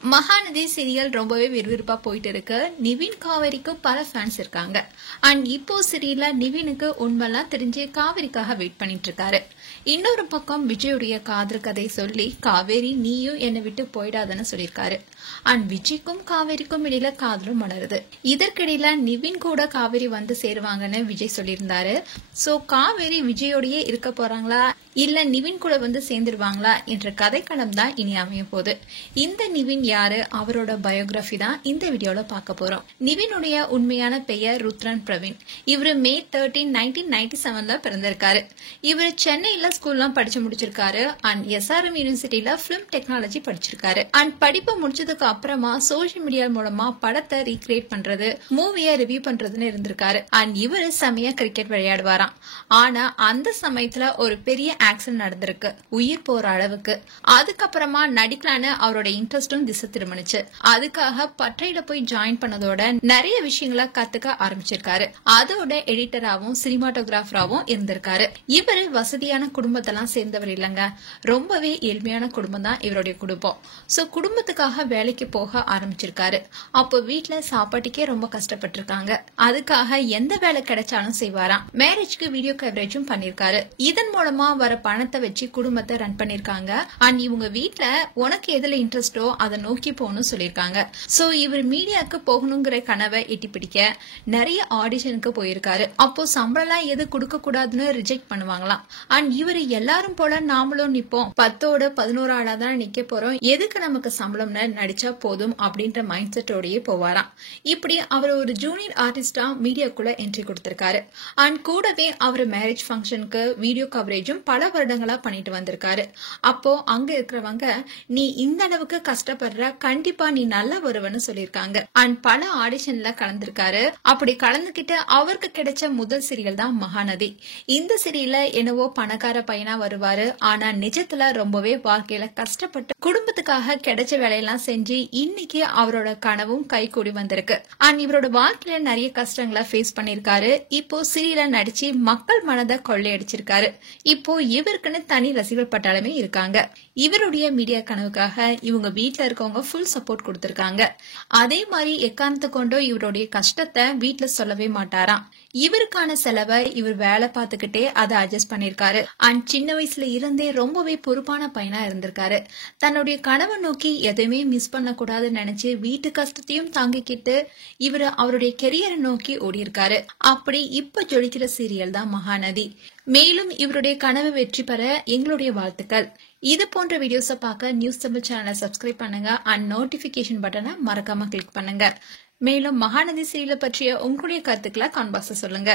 Mahanadi serial ரொம்பவே விறுவிறுப்பா போயிட்டு இருக்கு. நிவின் காவேரிக்கும் பல ஃபேன்ஸ் இருக்காங்க. அண்ட் இப்போ சீரியல்ல நிவினுக்கு உண்மைலாம் தெரிஞ்சு காவேரிக்காக வெயிட் பண்ணிட்டு இருக்காரு. இன்னொரு பக்கம் விஜயுடைய காதல் கதை சொல்லி காவேரி நீயும் என்னை விட்டு போயிடாதன்னு சொல்லியிருக்காரு. அண்ட் விஜய்க்கும் காவேரிக்கும் இடையில காதலும் மலருது. இதற்கிடையில நிவின் கூட காவேரி வந்து சேருவாங்கன்னு விஜய் சொல்லியிருந்தாரு. சோ காவேரி விஜயோடயே இருக்க போறாங்களா இல்ல நிவின் கூட வந்து சேர்ந்துருவாங்களா என்ற கதைக்களம் தான் இனி அமையும் போது. இந்த நிவின் யாரு, அவரோட பயோகிராஃபி தான் இந்த வீடியோல பார்க்க போறோம். நிவினுடைய உண்மையான பெயர் ருத்ரன் பிரவீன். இவரு மே 13, 1997ல பிறந்திருக்காரு. இவரு சென்னையில ஸ்கூல்லாம் படிச்சு முடிச்சிருக்காரு. அண்ட் SRM யூனிவர்சிட்டியில பிலிம் டெக்னாலஜி படிச்சிருக்காரு. அண்ட் படிப்பு முடிச்சதுக்கு அப்புறமா சோசியல் மீடியா மூலமா படத்தை ரீக்ரியேட் பண்றது, மூவிய ரிவ்யூ பண்றதுன்னு இருந்திருக்காரு. அண்ட் இவரு செமையா கிரிக்கெட் விளையாடுவாராம். ஆனா அந்த சமயத்துல ஒரு பெரிய ஆக்சிடென்ட் நடந்திருக்கு, உயிர் போற அளவுக்கு. அதுக்கப்புறமா நடிக்கலான்னு அவரோட இன்ட்ரெஸ்டும் திசை திரும்பினுச்சு. அதுக்காக பட்டையில போய் ஜாயின் பண்ணதோட நிறைய விஷயங்களை கத்துக்க ஆரம்பிச்சிருக்காரு. அதோட எடிட்டராவும் சினிமாட்டோகிராஃபராவும் இருந்திருக்காரு. இவரு வசதியான குடும்பத்தெல்லாம் சேர்ந்தவர் இல்லங்க, ரொம்பவே எளிமையான குடும்பம் தான் இவருடைய குடும்பம். சோ குடும்பத்துக்காக வேலைக்கு போக ஆரம்பிச்சிருக்காரு. அப்போ வீட்டுல சாப்பாட்டுக்கே ரொம்ப கஷ்டப்பட்டிருக்காங்க. அதுக்காக எந்த வேலை கிடைச்சாலும் செய்வாராம். மேரேஜ்க்கு வீடியோ கவரேஜும் பண்ணிருக்காரு. இதன் மூலமா வர பணத்தை வச்சு குடும்பத்தை ரன் பண்ணிருக்காங்க. அண்ட் இவங்க வீட்டுல உனக்கு எதுல இன்ட்ரெஸ்டோ அதை நோக்கி போகணும் சொல்லிருக்காங்க. சோ இவர் மீடியாக்கு போகணுங்கிற கனவை எட்டி பிடிக்க நிறைய ஆடிஷனுக்கு போயிருக்காரு. அப்போ சம்பளம் எது கொடுக்க கூடாதுன்னு ரிஜெக்ட் பண்ணுவாங்களாம். அண்ட் இவர் எல்லாரும் போல நாமளும் நிப்போம், 10ஓட 11 ஆளா தான் நிக்க போறோம், எதுக்கு நமக்கு சம்பளம்னு நடிச்சா போதும் அப்படின்ற மைண்ட் செட்டோடயே போவாராம். இப்படி அவர் ஒரு ஜூனியர் ஆர்டிஸ்டா மீடியாக்குள்ள என்ட்ரி கொடுத்திருக்காரு. அண்ட் கூடவே அவர் மேரேஜ் ஃபங்க்ஷனுக்கு வீடியோ கவரேஜும் பல வருடங்களா பண்ணிட்டு வந்திருக்காரு. அப்போ அங்க இருக்கிறவங்க நீ இந்த அளவுக்கு கஷ்டப்படுற, கண்டிப்பா நீ நல்லா வருவன்னு சொல்லிருக்காங்க. அண்ட் பல ஆடிஷன்ல கலந்திருக்காரு. அப்படி கலந்துகிட்டு அவருக்கு கிடைச்ச முதல் சீரியல் தான் மகாநதி. இந்த சீரியல்ல என்னவோ பணக்கார பையனா வருவாரு. ஆனா நிஜத்துல ரொம்பவே வாழ்க்கையில கஷ்டப்பட்டு குடும்பத்துக்காக கிடைச்ச வேலையெல்லாம் செஞ்சு இன்னைக்கு அவரோட கனவும் கை கூடி வந்திருக்கு. அண்ட் இவரோட வாழ்க்கையில நிறைய கஷ்டங்களை ஃபேஸ் பண்ணிருக்காரு. இப்போ சீரியல நடிச்சு மக்கள் மனதை கொள்ளையடிச்சிருக்காரு. இப்போ இவருக்குன்னு தனி ரசிகர் பட்டாளமே இருக்காங்க. இவருடைய மீடியா கனவுக்காக இவங்க வீட்டுல இருக்கவங்க ஃபுல் சப்போர்ட் கொடுத்திருக்காங்க. அதே மாதிரி எக்காரணத்தை கொண்டோ இவருடைய கஷ்டத்தை வீட்டுல சொல்லவே மாட்டாராம். இவருக்கான செலவை இவர் வேலை பார்த்துக்கிட்டே அதை அட்ஜஸ்ட் பண்ணிருக்காரு. அண்ட் சின்ன வயசுல இருந்தே ரொம்பவே பொறுப்பான பையனா இருந்திருக்காரு. தன்னுடைய கனவை நோக்கி எதையுமே மிஸ் பண்ண கூடாதுன்னு நினைச்சு வீட்டு கஷ்டத்தையும் தாங்கிக்கிட்டு இவர் அவருடைய கெரியரை நோக்கி ஓடி இருக்காரு. அப்படி இப்ப ஜொலிக்கிற சீரியல் தான் மகாநதி. மேலும் இவருடைய கனவு வெற்றி பெற எங்களுடைய வாழ்த்துக்கள். இது போன்ற வீடியோஸை பார்க்க நியூஸ் தமிழ் சேனலை சப்ஸ்கிரைப் பண்ணுங்க. அண்ட் நோட்டிபிகேஷன் பட்டனை மறக்காம கிளிக் பண்ணுங்க. மேலும் மகாநதி சீரியலை பற்றிய உங்களுடைய கருத்துக்களை கமெண்ட் பாக்ஸ்ல சொல்லுங்க.